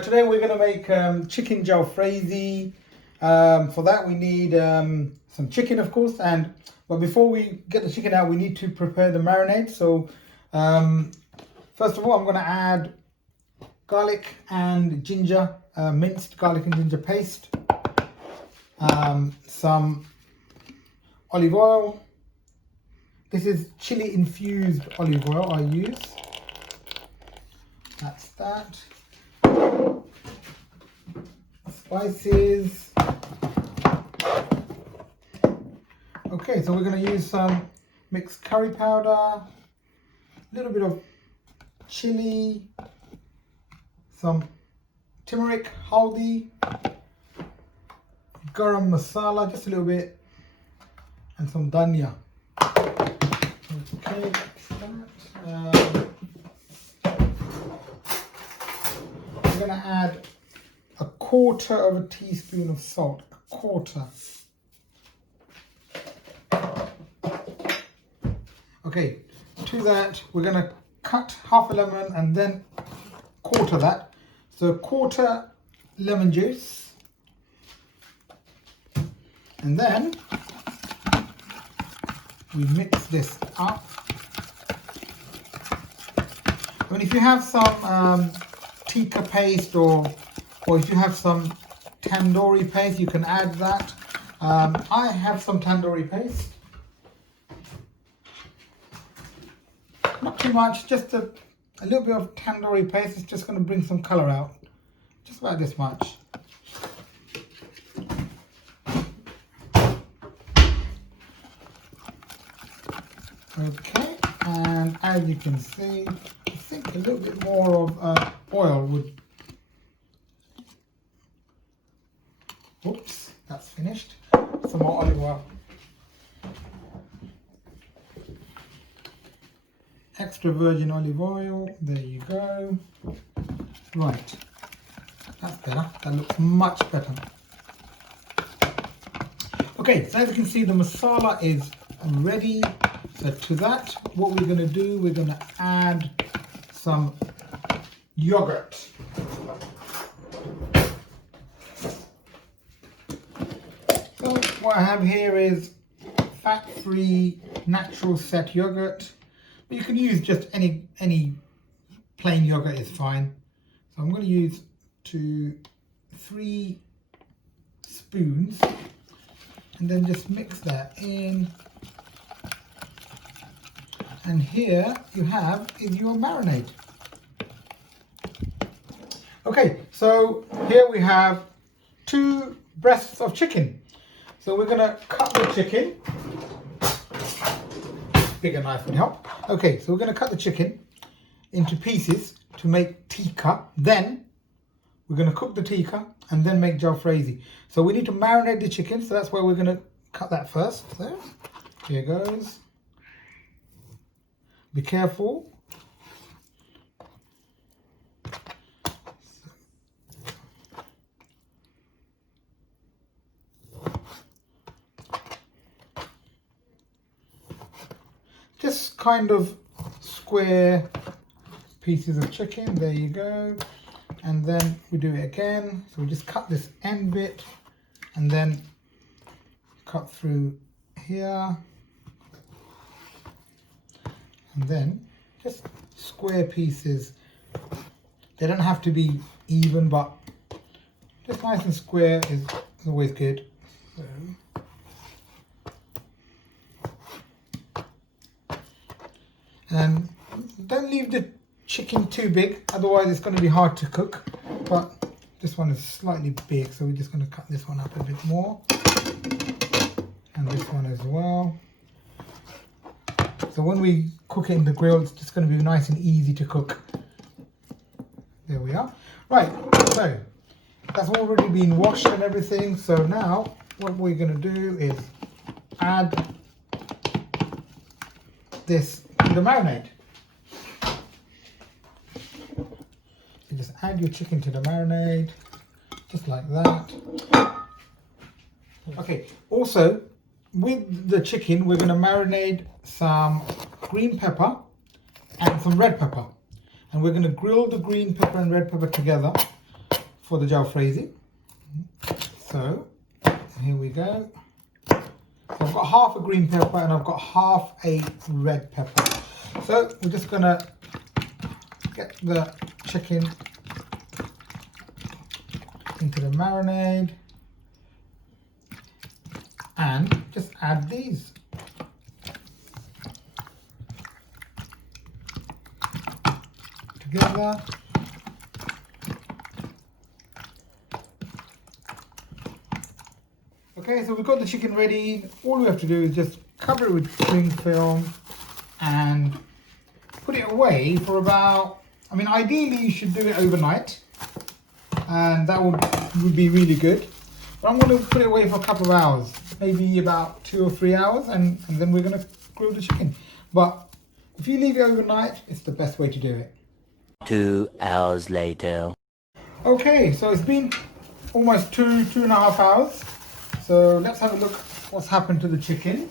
today we're going to make chicken jalfrazi. For that we need some chicken, of course, but before we get the chicken out, we need to prepare the marinade. So first of all, I'm going to add garlic and ginger, minced garlic and ginger paste, some olive oil. This is chili infused olive oil I use. That's that. Spices. Okay, so we're going to use some mixed curry powder, a little bit of chili, some turmeric, haldi, garam masala, just a little bit, and some dhania. Okay, I'm going to add a quarter of a teaspoon of salt, a quarter. Okay, to that we're going to cut half a lemon and then quarter that. So a quarter lemon juice. And then we mix this up. I mean, if you have some tikka paste or if you have some tandoori paste, you can add that. I have some tandoori paste. Not too much, just a little bit of tandoori paste. It's just going to bring some colour out. Just about this much. Okay, and as you can see, I think a little bit more of oil would... Oops, that's finished. Some more olive oil. Extra virgin olive oil, there you go. Right, that's better, that looks much better. Okay, so as you can see, the masala is ready. So to that, what we're going to do, we're going to add some yogurt. So what I have here is fat-free natural set yogurt. But you can use just any plain yogurt is fine. So I'm going to use 3 spoons and then just mix that in. And here you have is your marinade. Okay, so here we have 2 breasts of chicken. So we're going to cut the chicken. Bigger knife would help. Okay, so we're going to cut the chicken into pieces to make tikka. Then we're going to cook the tikka and then make jalfrazi. So we need to marinate the chicken, so that's why we're going to cut that first. So here goes. Be careful. Just kind of square pieces of chicken, there you go. And then we do it again. So we just cut this end bit and then cut through here. And then just square pieces. They don't have to be even, but just nice and square is always good. So. And don't leave the chicken too big, otherwise it's going to be hard to cook. But this one is slightly big, so we're just going to cut this one up a bit more. And this one as well. So when we cook it in the grill, it's just going to be nice and easy to cook. There we are. Right, so that's already been washed and everything. So now what we're going to do is add this to the marinade. You just add your chicken to the marinade, just like that. Okay, also with the chicken, we're going to marinate some green pepper and some red pepper. And we're going to grill the green pepper and red pepper together. for the Jalfrazi. So here we go. So I've got half a green pepper and I've got half a red pepper. So we're just gonna get the chicken into the marinade and just add these. Together. Okay, so we've got the chicken ready. All we have to do is just cover it with cling film and put it away for about, I mean, ideally you should do it overnight, and that would be really good. But I'm going to put it away for a couple of hours, maybe about 2 or 3 hours, and then we're going to grill the chicken. But if you leave it overnight, it's the best way to do it. 2 hours later. Okay, so it's been almost 2.5 hours. So let's have a look what's happened to the chicken.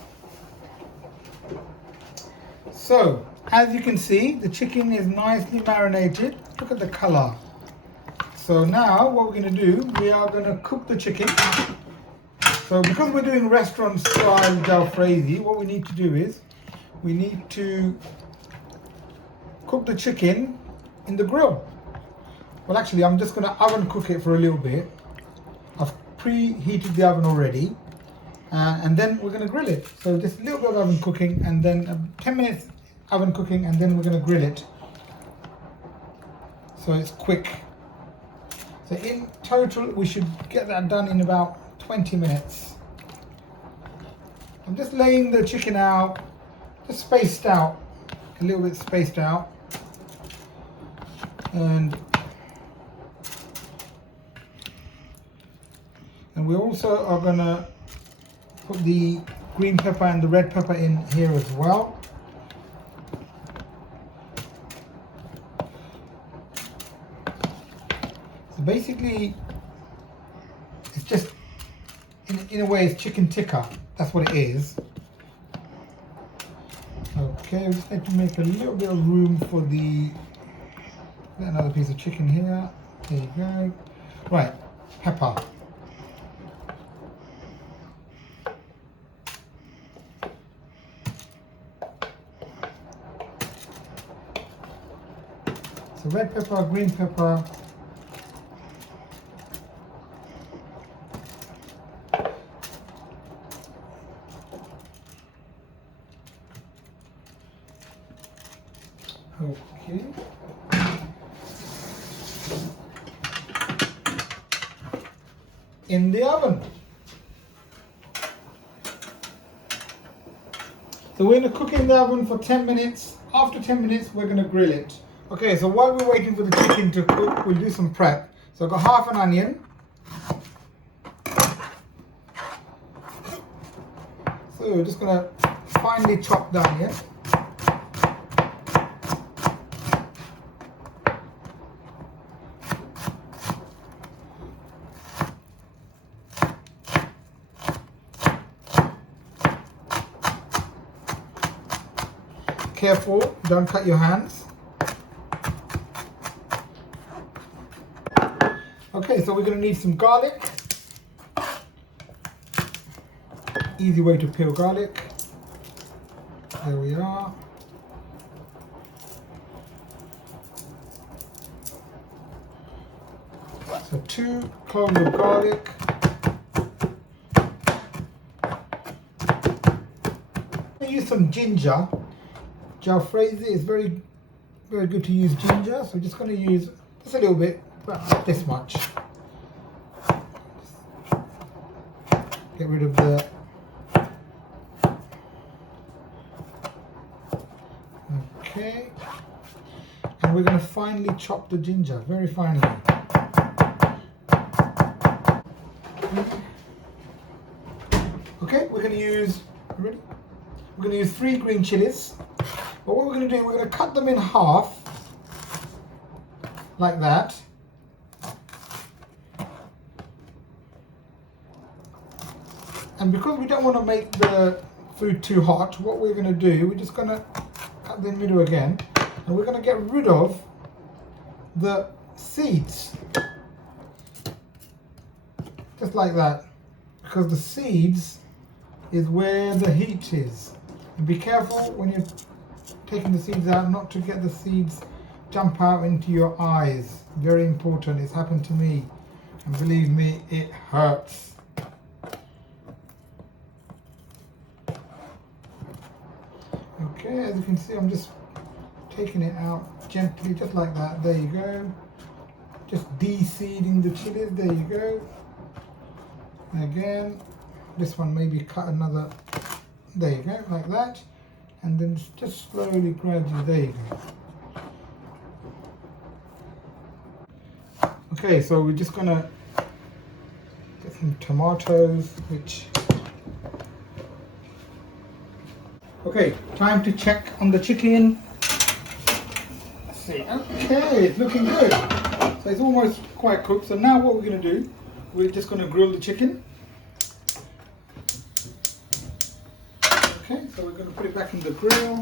So as you can see, the chicken is nicely marinated. Look at the color. So now what we're going to do, we are going to cook the chicken. So because we're doing restaurant style Jalfrazi, what we need to do is we need to cook the chicken in the grill. Well, actually, I'm just going to oven cook it for a little bit. I've preheated the oven already, and then we're going to grill it. So just a little bit of oven cooking, and then 10 minutes oven cooking, and then we're going to grill it. So it's quick. So in total, we should get that done in about 20 minutes. I'm just laying the chicken out, just spaced out, a little bit spaced out. And we also are going to put the green pepper and the red pepper in here as well. So basically, it's just, in a way, it's chicken tikka. That's what it is. Okay, we just need to make a little bit of room for another piece of chicken here. There you go. Right, pepper. So red pepper, green pepper. Okay. In the oven. So we're going to cook in the oven for 10 minutes. After 10 minutes, we're going to grill it. Okay, so while we're waiting for the chicken to cook, we'll do some prep. So I've got half an onion. So we're just going to finely chop the onion. Careful, don't cut your hands. Okay, so we're going to need some garlic. Easy way to peel garlic. There we are. So 2 cloves of garlic. I'm going to use some ginger. Jalfrazi is very good to use ginger, so we're just going to use just a little bit, about this much. Get rid of the okay, and we're going to finely chop the ginger, very finely. Okay, we're going to use, ready? We're going to use 3 green chilies. But what we're going to do, we're going to cut them in half, like that. And because we don't want to make the food too hot, what we're going to do, we're just going to cut the middle again, and we're going to get rid of the seeds. just like that, because the seeds is where the heat is. And be careful when you're taking the seeds out not to get the seeds jump out into your eyes. Very important. It's happened to me, and believe me, it hurts. Okay, as you can see, I'm just taking it out gently, just like that. There you go. Just de-seeding the chilies. There you go. Again, this one maybe cut another. There you go, like that. And then just slowly, gradually. There you go. Okay, so we're just gonna get some tomatoes, which. Okay, time to check on the chicken. Let's see. Okay, it's looking good. So it's almost quite cooked. So now what we're going to do, we're just going to grill the chicken. Okay, so we're going to put it back in the grill.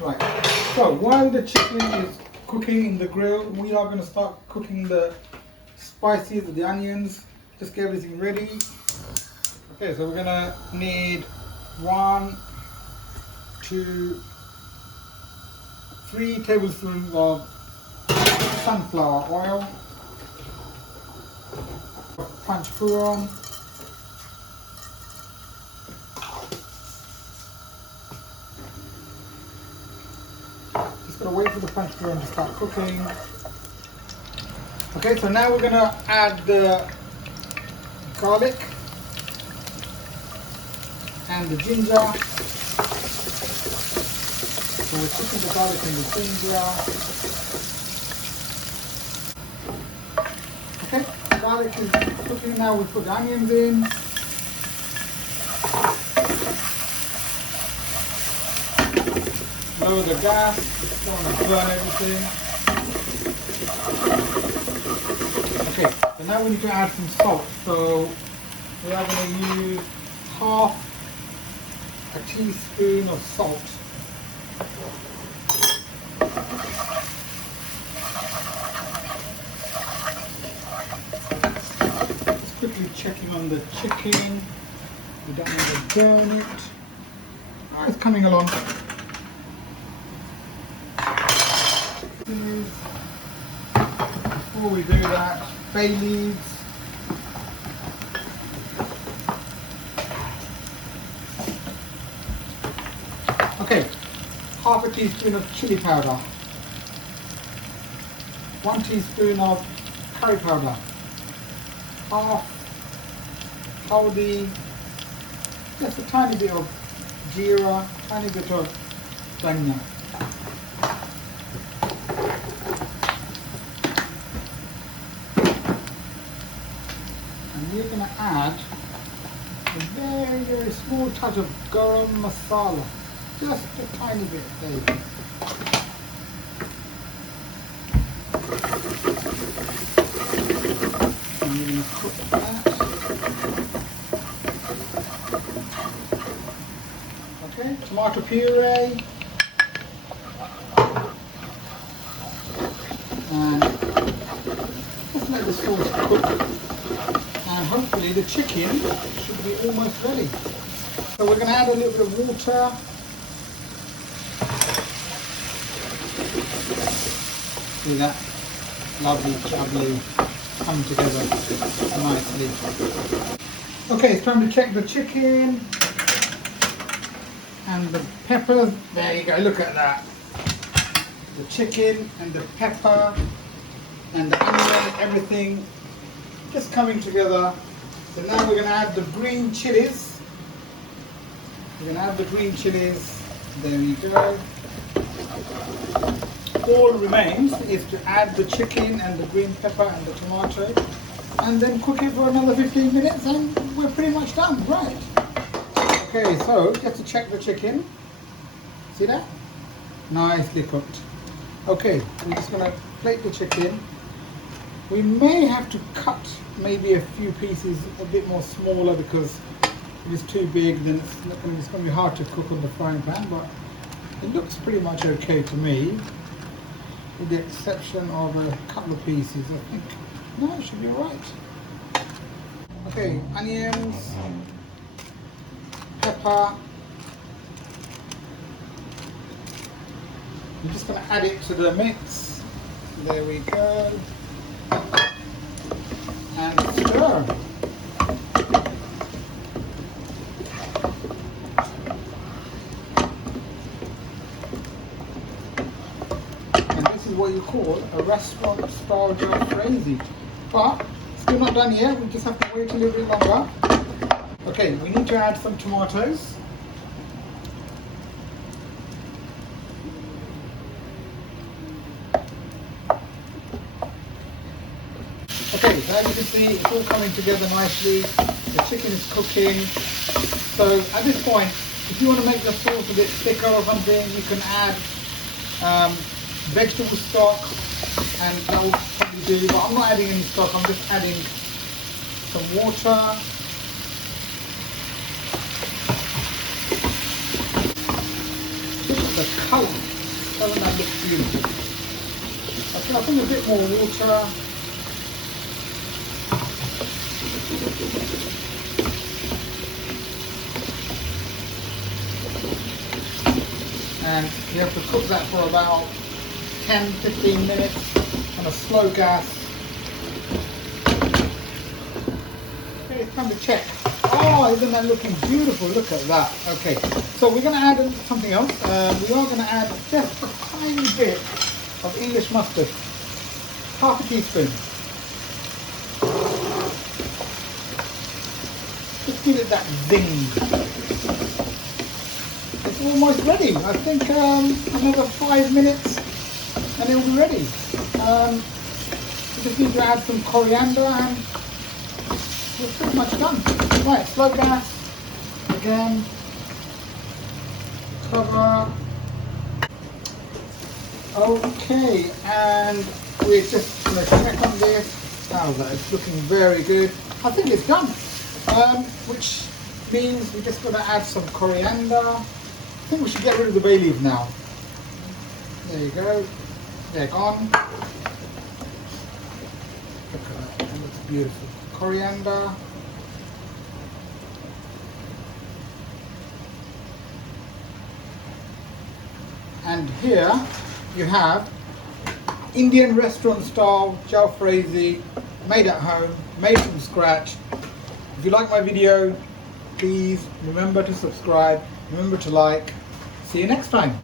Right, so while the chicken is cooking in the grill, we are going to start cooking the spices, the onions. Just get everything ready. Okay, so we're gonna need 1, 2, 3 tablespoons of sunflower oil, panchphoron, just gonna wait for the panchphoron to start cooking. Okay, so now we're gonna add the garlic and the ginger. So we're cooking the garlic and the ginger. Okay, the garlic is cooking now. We put the onions in. Lower the gas, just don't want to burn everything. Okay, so now we need to add some salt. So we are going to use half a teaspoon of salt. Just quickly checking on the chicken. We don't want to burn it. Oh, it's coming along. Before we do that, bay leaves. Okay, half a teaspoon of chili powder, 1 teaspoon of curry powder, half haldi, just a tiny bit of jeera, tiny bit of dhania. And we're going to add a very, very small touch of garam masala. Just a tiny bit, there you go. And you're going to cook that. Okay, tomato puree. And just let the sauce cook. And hopefully the chicken should be almost ready. So we're going to add a little bit of water. See that lovely jubbly come together nicely. Okay, it's time to check the chicken and the peppers. There you go, look at that. The chicken and the pepper and the onion, everything just coming together. So now we're going to add the green chilies. We're going to add the green chilies. There you go. All remains is to add the chicken and the green pepper and the tomato and then cook it for another 15 minutes and we're pretty much done, right? Okay, so just to check the chicken. See that? Nicely cooked. Okay, we're just going to plate the chicken. We may have to cut maybe a few pieces a bit more smaller because if it's too big then it's going to be hard to cook on the frying pan, but it looks pretty much okay to me. with the exception of a couple of pieces, I think. No, it should be alright. Okay, onions, pepper. I'm just going to add it to the mix. There we go. And stir. And this is what you call a restaurant style Jalfrazi. But still not done yet, we just have to wait a little bit longer. Okay, we need to add some tomatoes. Okay, so as you can see, it's all coming together nicely. The chicken is cooking. So at this point, if you want to make the sauce a bit thicker or something, you can add vegetable stock, and that will probably do. But I'm not adding any stock. I'm just adding some water. Look at the colour. Doesn't that look beautiful? Okay, I think a bit more water. And you have to cook that for about 10-15 minutes on a slow gas. Okay, it's time to check. Oh, isn't that looking beautiful? Look at that. Okay, so we're going to add something else. We are going to add just a tiny bit of English mustard. Half a teaspoon. Just give it that zing. It's almost ready. I think another 5 minutes and it will be ready. We just need to add some coriander and we're pretty much done. Right, slow gas again. Cover. Okay, and we're just going to check on this. Oh, that is looking very good. I think it's done. Which means we're just going to add some coriander. I think we should get rid of the bay leaf now. There you go. They're gone. Look at that. That looks beautiful. Coriander. And here you have Indian restaurant style Jalfrazi, made at home, made from scratch. If you like my video, please remember to subscribe, remember to like. See you next time.